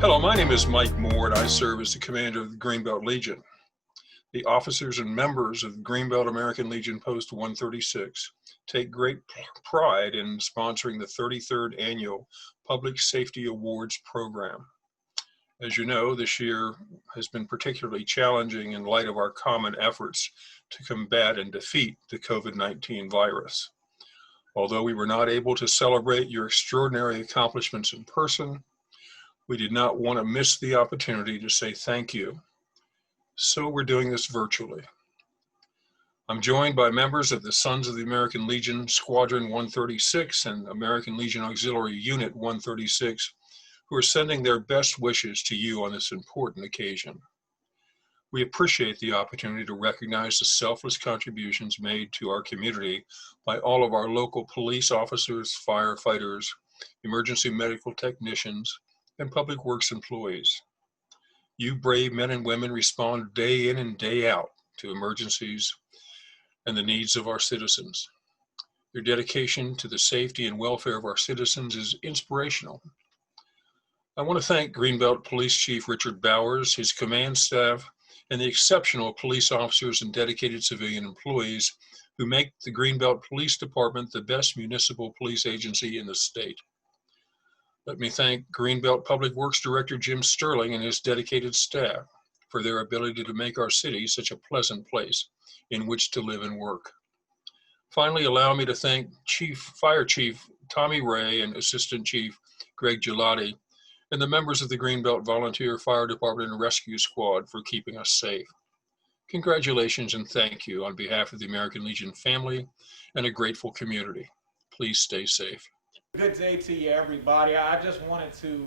Hello, my name is Mike Moore, and I serve as the commander of the Greenbelt Legion. The officers and members of the Greenbelt American Legion Post 136 take great pride in sponsoring the 33rd Annual Public Safety Awards program. As you know, this year has been particularly challenging in light of our common efforts to combat and defeat the COVID-19 virus. Although we were not able to celebrate your extraordinary accomplishments in person, we did not want to miss the opportunity to say thank you. So we're doing this virtually. I'm joined by members of the Sons of the American Legion Squadron 136 and American Legion Auxiliary Unit 136, who are sending their best wishes to you on this important occasion. We appreciate the opportunity to recognize the selfless contributions made to our community by all of our local police officers, firefighters, emergency medical technicians, and public works employees. You brave men and women respond day in and day out to emergencies and the needs of our citizens. Your dedication to the safety and welfare of our citizens is inspirational. I want to thank Greenbelt Police Chief Richard Bowers, his command staff, and the exceptional police officers and dedicated civilian employees who make the Greenbelt Police Department the best municipal police agency in the state. Let me thank Greenbelt Public Works Director Jim Sterling and his dedicated staff for their ability to make our city such a pleasant place in which to live and work. Finally, allow me to thank Fire Chief Tommy Ray and Assistant Chief Greg Gelati and the members of the Greenbelt Volunteer Fire Department and Rescue Squad for keeping us safe. Congratulations and thank you on behalf of the American Legion family and a grateful community. Please stay safe. Good day to you, everybody. I just wanted to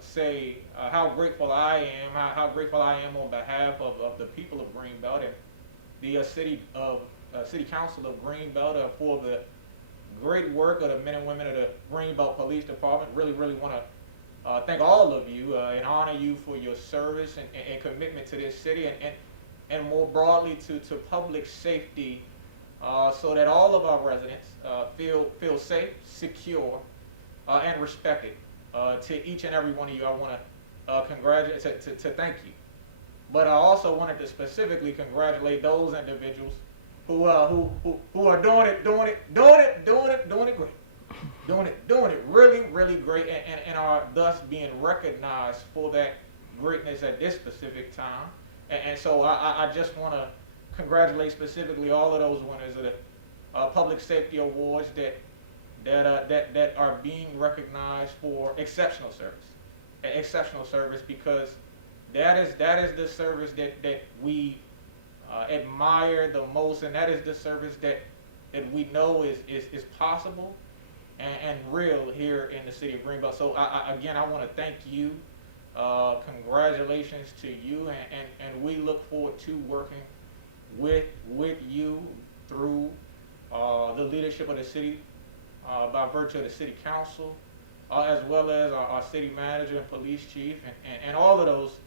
say how grateful I am, how grateful I am on behalf of the people of Greenbelt and the City Council of Greenbelt for the great work of the men and women of the Greenbelt Police Department. Really want to thank all of you and honor you for your service and commitment to this city and more broadly to public safety. So that all of our residents feel safe, secure, and respected. To each and every one of you, I want to congratulate, to thank you. But I also wanted to specifically congratulate those individuals who are doing it great, doing it really great, and are thus being recognized for that greatness at this specific time. And so I just want to congratulate specifically all of those winners of the public safety awards that are being recognized for exceptional service, because that is the service that we admire the most, and that is the service that we know is possible and real here in the city of Greenbelt. So again, I want to thank you. Congratulations to you, and we look forward to working with you through the leadership of the city by virtue of the city council, as well as our city manager and police chief and all of those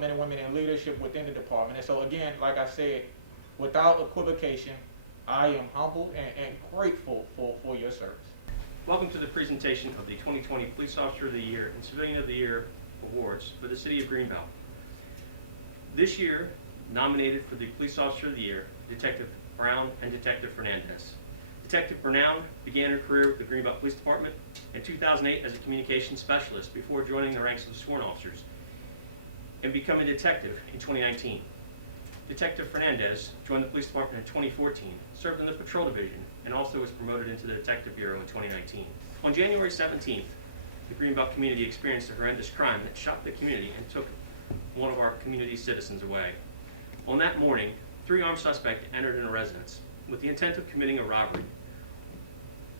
men and women in leadership within the department. And so again, like I said, without equivocation, I am humbled and grateful for your service. Welcome to the presentation of the 2020 Police Officer of the Year and Civilian of the Year awards for the City of Greenbelt. This year, nominated for the Police Officer of the Year, Detective Brown and Detective Fernandez. Detective Brown began her career with the Greenbelt Police Department in 2008 as a communications specialist before joining the ranks of the sworn officers and becoming a detective in 2019. Detective Fernandez joined the police department in 2014, served in the patrol division, and also was promoted into the detective bureau in 2019. On January 17th, the Greenbelt community experienced a horrendous crime that shocked the community and took one of our community citizens away. On that morning, 3 armed suspects entered in a residence with the intent of committing a robbery.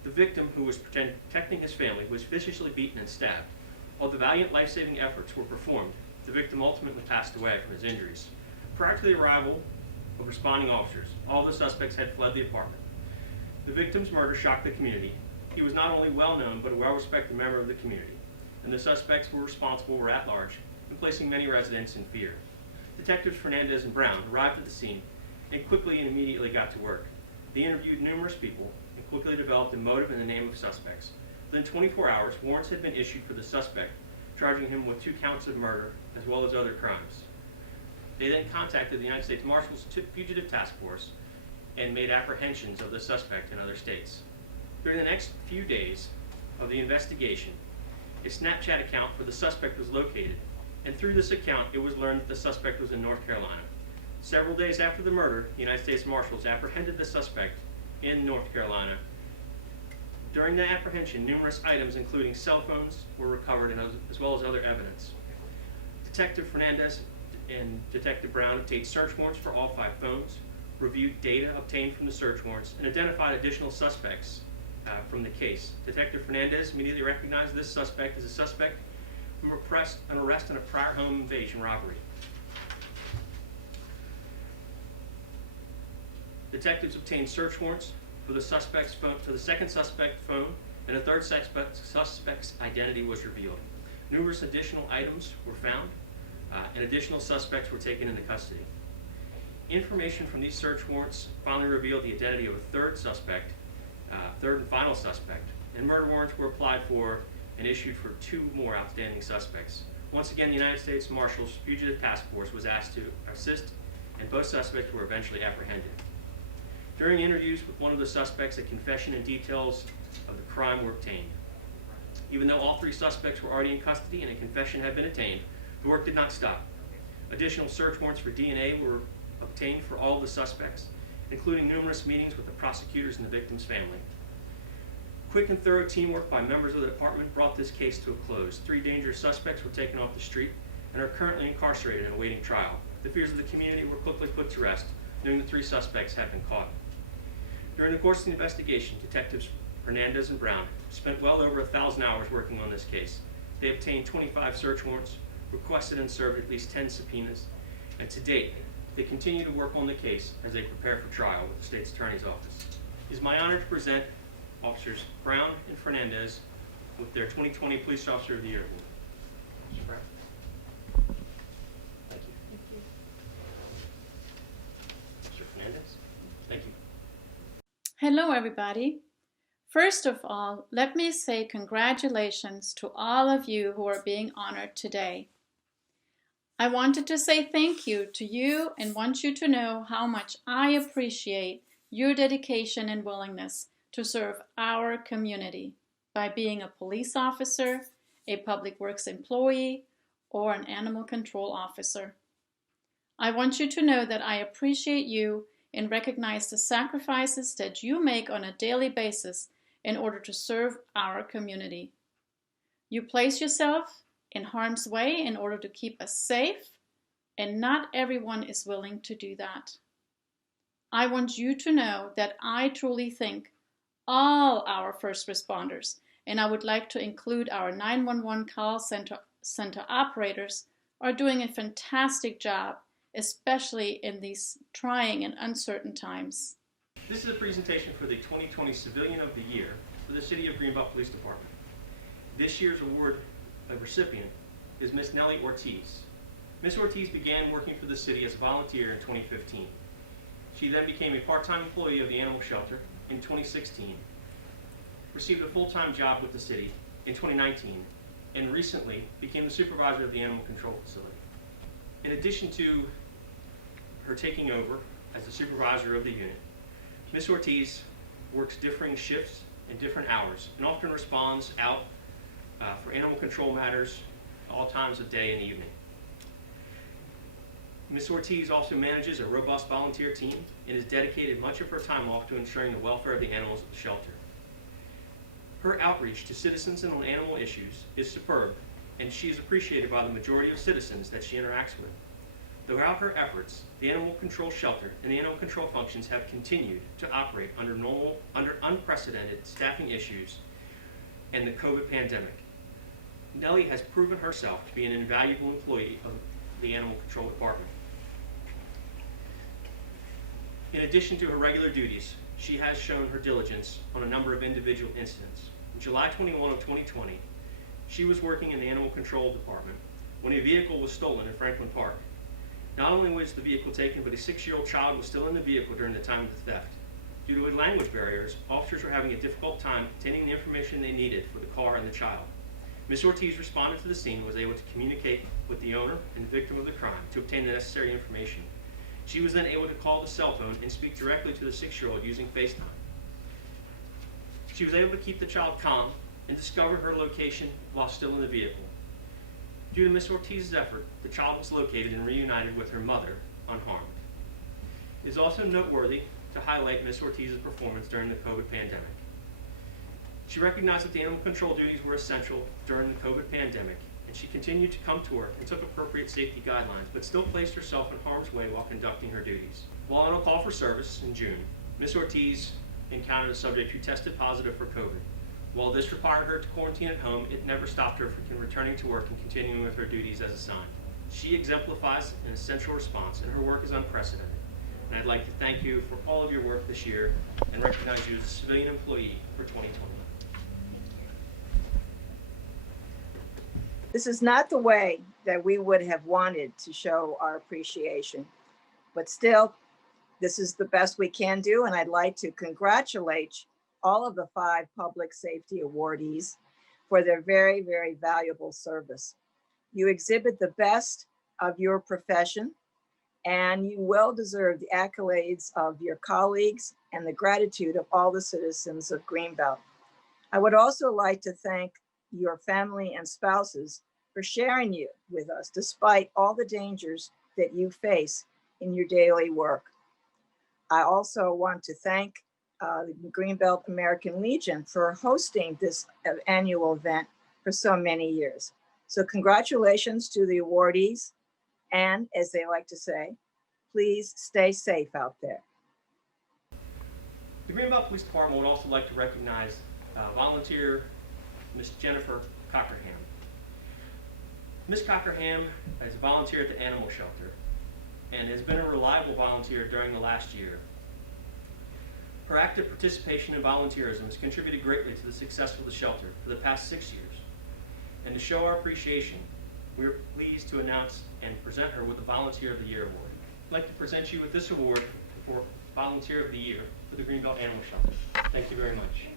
The victim, who was protecting his family, was viciously beaten and stabbed. While the valiant life-saving efforts were performed, the victim ultimately passed away from his injuries. Prior to the arrival of responding officers, all the suspects had fled the apartment. The victim's murder shocked the community. He was not only well-known, but a well-respected member of the community, and the suspects who were responsible were at large and placing many residents in fear. Detectives Fernandez and Brown arrived at the scene and quickly and immediately got to work. They interviewed numerous people and quickly developed a motive and the name of suspects. Within 24 hours, warrants had been issued for the suspect charging him with 2 counts of murder as well as other crimes. They then contacted the United States Marshals Fugitive Task Force and made apprehensions of the suspect in other states. During the next few days of the investigation, a Snapchat account for the suspect was located, and through this account it was learned that the suspect was in North Carolina. Several days after the murder, the United States Marshals apprehended the suspect in North Carolina. During the apprehension, numerous items including cell phones were recovered as well as other evidence. Detective Fernandez and Detective Brown obtained search warrants for all 5 phones, reviewed data obtained from the search warrants, and identified additional suspects from the case. Detective Fernandez immediately recognized this suspect as a suspect who repressed an arrest in a prior home invasion robbery. Detectives obtained search warrants for the suspect's phone, for the second suspect phone, and a third suspect's identity was revealed. Numerous additional items were found, and additional suspects were taken into custody. Information from these search warrants finally revealed the identity of a third and final suspect, and murder warrants were applied for and issued for 2 more outstanding suspects. Once again, the United States Marshals Fugitive Task Force was asked to assist, and both suspects were eventually apprehended. During interviews with one of the suspects, a confession and details of the crime were obtained. Even though all 3 suspects were already in custody and a confession had been obtained, the work did not stop. Additional search warrants for DNA were obtained for all of the suspects, including numerous meetings with the prosecutors and the victim's family. Quick and thorough teamwork by members of the department brought this case to a close. 3 dangerous suspects were taken off the street and are currently incarcerated and awaiting trial. The fears of the community were quickly put to rest, knowing the 3 suspects had been caught. During the course of the investigation, Detectives Hernandez and Brown spent well over 1,000 hours working on this case. They obtained 25 search warrants, requested and served at least 10 subpoenas, and to date, they continue to work on the case as they prepare for trial with the State's Attorney's Office. It is my honor to present Officers Brown and Fernandez with their 2020 Police Officer of the Year Award. Mr. Brown. Thank you. Mr. Fernandez. Thank you. Hello, everybody. First of all, let me say congratulations to all of you who are being honored today. I wanted to say thank you to you and want you to know how much I appreciate your dedication and willingness to serve our community by being a police officer, a public works employee, or an animal control officer. I want you to know that I appreciate you and recognize the sacrifices that you make on a daily basis in order to serve our community. You place yourself in harm's way in order to keep us safe, and not everyone is willing to do that. I want you to know that I truly think all our first responders, and I would like to include our 911 call center operators, are doing a fantastic job, especially in these trying and uncertain times. This is a presentation for the 2020 Civilian of the Year for the City of Greenbelt Police Department. This year's award recipient is Miss Nellie Ortiz. Miss Ortiz began working for the city as a volunteer in 2015. She then became a part-time employee of the animal shelter in 2016, received a full-time job with the city in 2019, and recently became the supervisor of the animal control facility. In addition to her taking over as the supervisor of the unit, Ms. Ortiz works differing shifts and different hours and often responds out for animal control matters all times of day and evening. Ms. Ortiz also manages a robust volunteer team and has dedicated much of her time off to ensuring the welfare of the animals at the shelter. Her outreach to citizens and on animal issues is superb, and she is appreciated by the majority of citizens that she interacts with. Throughout her efforts, the animal control shelter and the animal control functions have continued to operate under unprecedented staffing issues and the COVID pandemic. Nellie has proven herself to be an invaluable employee of the animal control department. In addition to her regular duties, she has shown her diligence on a number of individual incidents. On July 21 of 2020, she was working in the animal control department when a vehicle was stolen in Franklin Park. Not only was the vehicle taken, but a 6-year-old child was still in the vehicle during the time of the theft. Due to language barriers, officers were having a difficult time obtaining the information they needed for the car and the child. Ms. Ortiz responded to the scene and was able to communicate with the owner and victim of the crime to obtain the necessary information. She was then able to call the cell phone and speak directly to the 6-year-old using FaceTime. She was able to keep the child calm and discover her location while still in the vehicle. Due to Ms. Ortiz's effort, the child was located and reunited with her mother unharmed. It is also noteworthy to highlight Ms. Ortiz's performance during the COVID pandemic. She recognized that the animal control duties were essential during the COVID pandemic, and she continued to come to work and took appropriate safety guidelines, but still placed herself in harm's way while conducting her duties. While on a call for service in June, Ms. Ortiz encountered a subject who tested positive for COVID. While this required her to quarantine at home, it never stopped her from returning to work and continuing with her duties as assigned. She exemplifies an essential response, and her work is unprecedented. And I'd like to thank you for all of your work this year and recognize you as a civilian employee for 2020. This is not the way that we would have wanted to show our appreciation, but still, this is the best we can do, and I'd like to congratulate all of the 5 public safety awardees for their very, very valuable service. You exhibit the best of your profession, and you well deserve the accolades of your colleagues and the gratitude of all the citizens of Greenbelt. I would also like to thank your family and spouses for sharing you with us, despite all the dangers that you face in your daily work. I also want to thank the Greenbelt American Legion for hosting this annual event for so many years. So congratulations to the awardees, and as they like to say, please stay safe out there. The Greenbelt Police Department would also like to recognize volunteer Ms. Jennifer Cockerham. Ms. Cockerham is a volunteer at the animal shelter and has been a reliable volunteer during the last year. Her active participation in volunteerism has contributed greatly to the success of the shelter for the past 6 years. And to show our appreciation, we are pleased to announce and present her with the Volunteer of the Year Award. I'd like to present you with this award for Volunteer of the Year for the Greenbelt Animal Shelter. Thank you very much.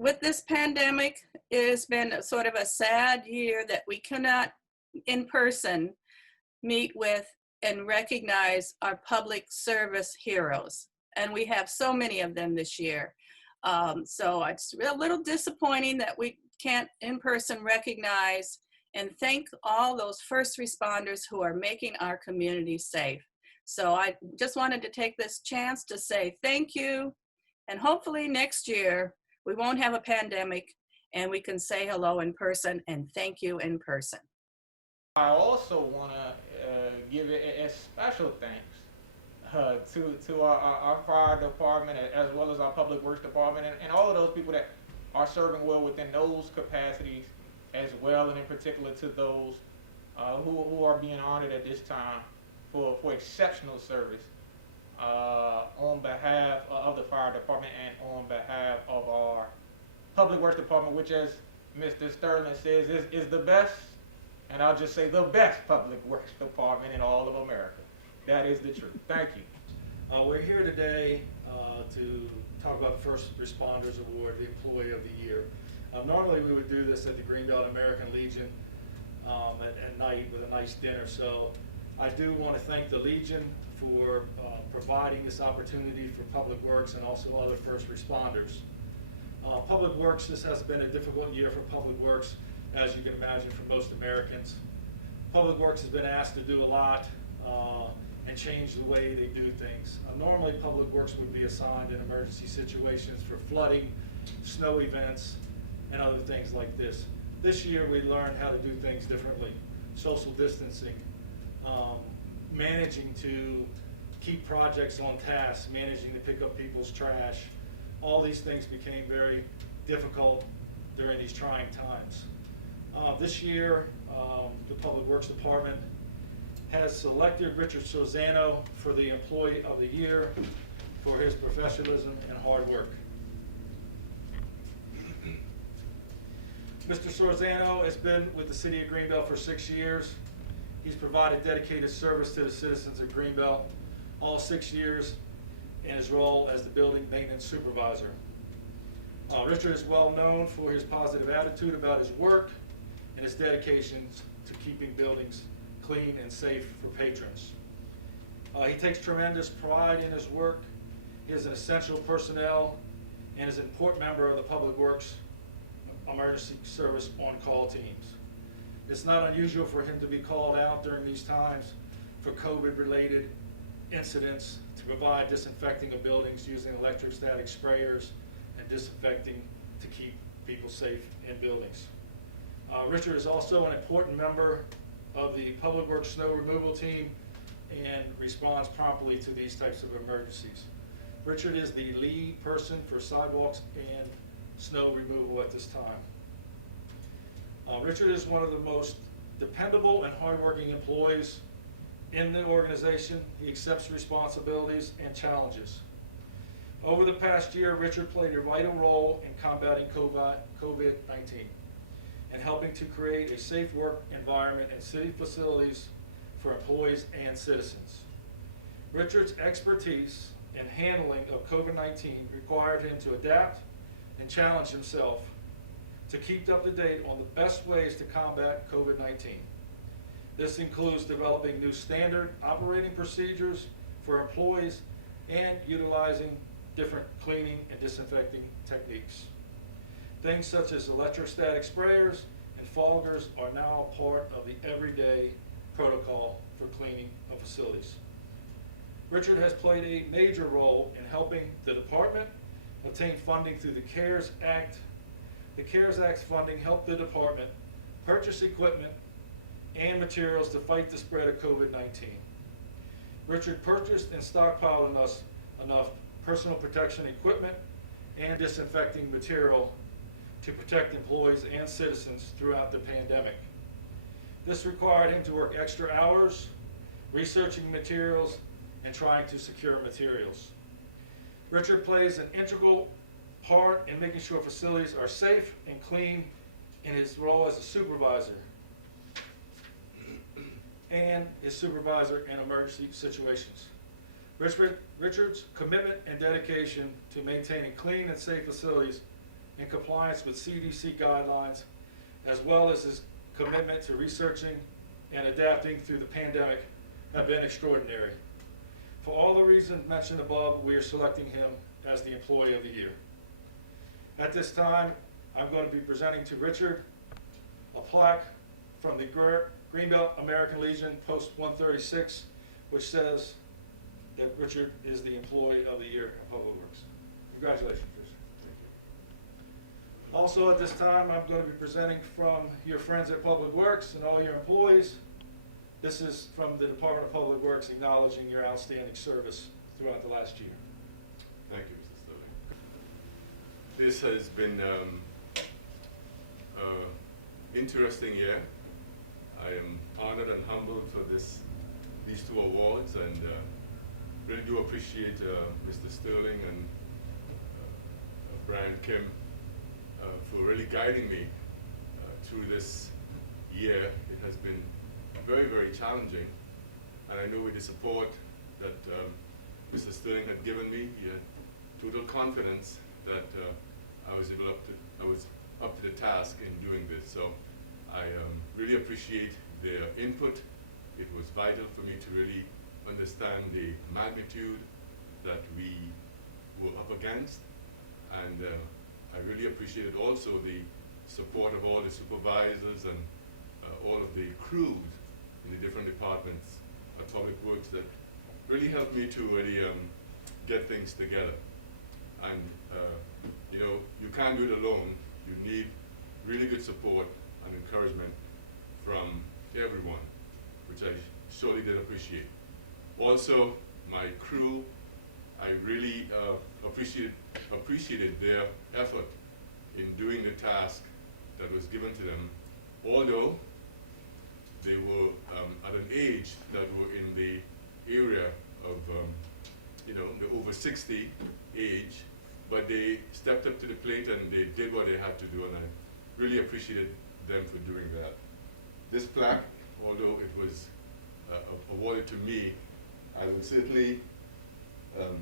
With this pandemic, it has been sort of a sad year that we cannot in person meet with and recognize our public service heroes. And we have so many of them this year. So it's a little disappointing that we can't in person recognize and thank all those first responders who are making our community safe. So I just wanted to take this chance to say thank you. And hopefully next year, we won't have a pandemic and we can say hello in person and thank you in person. I also want to give a special thanks to our fire department as well as our public works department and all of those people that are serving well within those capacities as well, and in particular to those who are being honored at this time for exceptional service on behalf of the fire department and on behalf of our public works department, which, as Mr. Sterling says, is the best, and I'll just say the best public works department in all of America. That is the truth. Thank you. We're here today to talk about the First Responders Award, the Employee of the Year. Normally we would do this at the Greenbelt American Legion at night with a nice dinner. So I do want to thank the Legion for providing this opportunity for Public Works and also other first responders. Public Works, this has been a difficult year for Public Works, as you can imagine, for most Americans. Public Works has been asked to do a lot and change the way they do things. Normally Public Works would be assigned in emergency situations for flooding, snow events, and other things like this. This year we learned how to do things differently. Social distancing, managing to keep projects on task, managing to pick up people's trash. All these things became very difficult during these trying times. This year, the Public Works Department has selected Richard Sorzano for the Employee of the Year for his professionalism and hard work. Mr. Sorzano has been with the City of Greenbelt for 6 years. He's provided dedicated service to the citizens of Greenbelt all 6 years in his role as the building maintenance supervisor. Richard is well known for his positive attitude about his work and his dedication to keeping buildings clean and safe for patrons. He takes tremendous pride in his work. He is an essential personnel and is an important member of the Public Works Emergency Service on-call teams. It's not unusual for him to be called out during these times for COVID-related incidents to provide disinfecting of buildings using electrostatic sprayers and disinfecting to keep people safe in buildings. Richard is also an important member of the Public Works snow removal team and responds promptly to these types of emergencies. Richard is the lead person for sidewalks and snow removal at this time. Richard is one of the most dependable and hardworking employees in the organization. He accepts responsibilities and challenges. Over the past year, Richard played a vital role in combating COVID-19 and helping to create a safe work environment in city facilities for employees and citizens. Richard's expertise in handling of COVID-19 required him to adapt and challenge himself to keep up to date on the best ways to combat COVID-19. This includes developing new standard operating procedures for employees and utilizing different cleaning and disinfecting techniques. Things such as electrostatic sprayers and foggers are now a part of the everyday protocol for cleaning of facilities. Richard has played a major role in helping the department obtain funding through the CARES Act. The CARES Act funding helped the department purchase equipment and materials to fight the spread of COVID-19. Richard purchased and stockpiled enough personal protection equipment and disinfecting material to protect employees and citizens throughout the pandemic. This required him to work extra hours, researching materials, and trying to secure materials. Richard plays an integral part in making sure facilities are safe and clean in his role as a supervisor and his supervisor in emergency situations. Richard's commitment and dedication to maintaining clean and safe facilities in compliance with CDC guidelines, as well as his commitment to researching and adapting through the pandemic, have been extraordinary. For all the reasons mentioned above, we are selecting him as the Employee of the Year. At this time, I'm going to be presenting to Richard a plaque from the Greenbelt American Legion Post 136, which says that Richard is the Employee of the Year in Public Works. Congratulations, Richard. Thank you. Also at this time, I'm going to be presenting from your friends at Public Works and all your employees. This is from the Department of Public Works acknowledging your outstanding service throughout the last year. Thank you, Mr. Sterling. This has been an interesting year. I am honored and humbled for these two awards, and really do appreciate Mr. Sterling and Brian Kim for really guiding me through this year. It has been very, very challenging, and I know with the support that Mr. Sterling had given me, he had total confidence that I was up to the task in doing this. So I really appreciate their input. It was vital for me to really understand the magnitude that we were up against, and I really appreciated also the support of all the supervisors and all of the crews in the different departments of Public Works that really helped me to really get things together. And you know, you can't do it alone. You need really good support and encouragement from everyone, which I surely did appreciate. Also, my crew, I really appreciated their effort in doing the task that was given to them, although they were at an age that were in the area of, you know, the over 60 age, but they stepped up to the plate and they did what they had to do, and I really appreciated them for doing that. This plaque, although it was awarded to me, I would certainly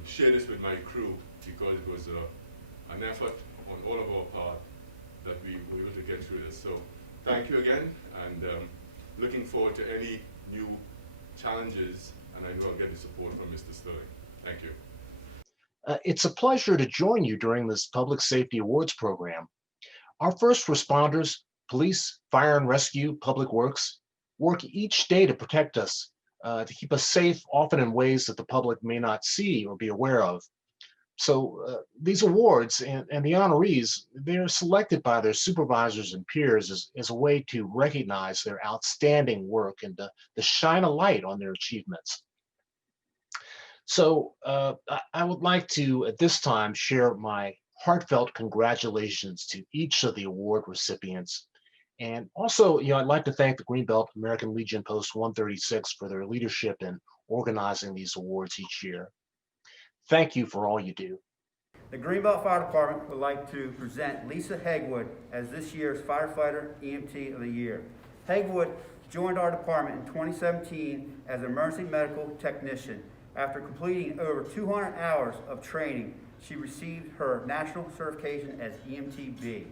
share this with my crew, because it was an effort on all of our part that we were able to get through this. So thank you again, and looking forward to any new challenges, and I know I'll get the support from Mr. Sterling. Thank you. It's a pleasure to join you during this Public Safety Awards program. Our first responders, police, fire and rescue, public works, work each day to protect us, to keep us safe, often in ways that the public may not see or be aware of. So these awards and the honorees, they're selected by their supervisors and peers as a way to recognize their outstanding work and to shine a light on their achievements. So I would like to, at this time, share my heartfelt congratulations to each of the award recipients. And also, I'd like to thank the Greenbelt American Legion Post 136 for their leadership in organizing these awards each year. Thank you for all you do. The Greenbelt Fire Department would like to present Lisa Hegwood as this year's Firefighter EMT of the Year. Hegwood joined our department in 2017 as an emergency medical technician. After completing over 200 hours of training, she received her national certification as EMTB.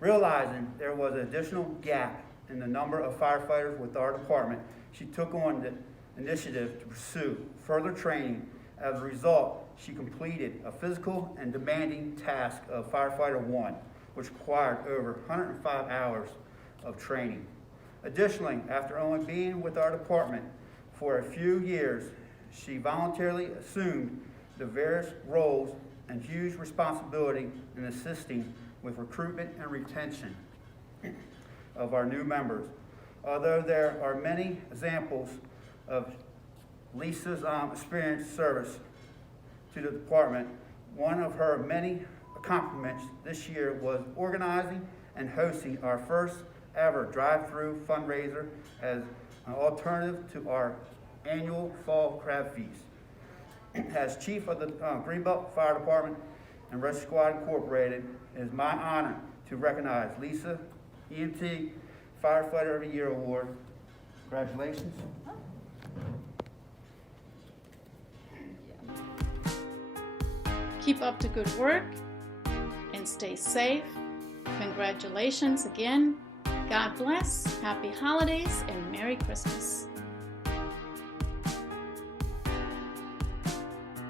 Realizing there was an additional gap in the number of firefighters with our department, she took on the initiative to pursue further training. As a result, she completed a physical and demanding task of Firefighter 1, which required over 105 hours of training. Additionally, after only being with our department for a few years, she voluntarily assumed the various roles and huge responsibility in assisting with recruitment and retention of our new members. Although there are many examples of Lisa's experienced service to the department, one of her many accomplishments this year was organizing and hosting our first ever drive-through fundraiser as an alternative to our annual fall crab feast. As chief of the Greenbelt Fire Department and Rescue Squad Incorporated, it is my honor to recognize Lisa EMT Firefighter of the Year Award. Congratulations. Keep up the good work and stay safe. Congratulations again. God bless, happy holidays, and Merry Christmas.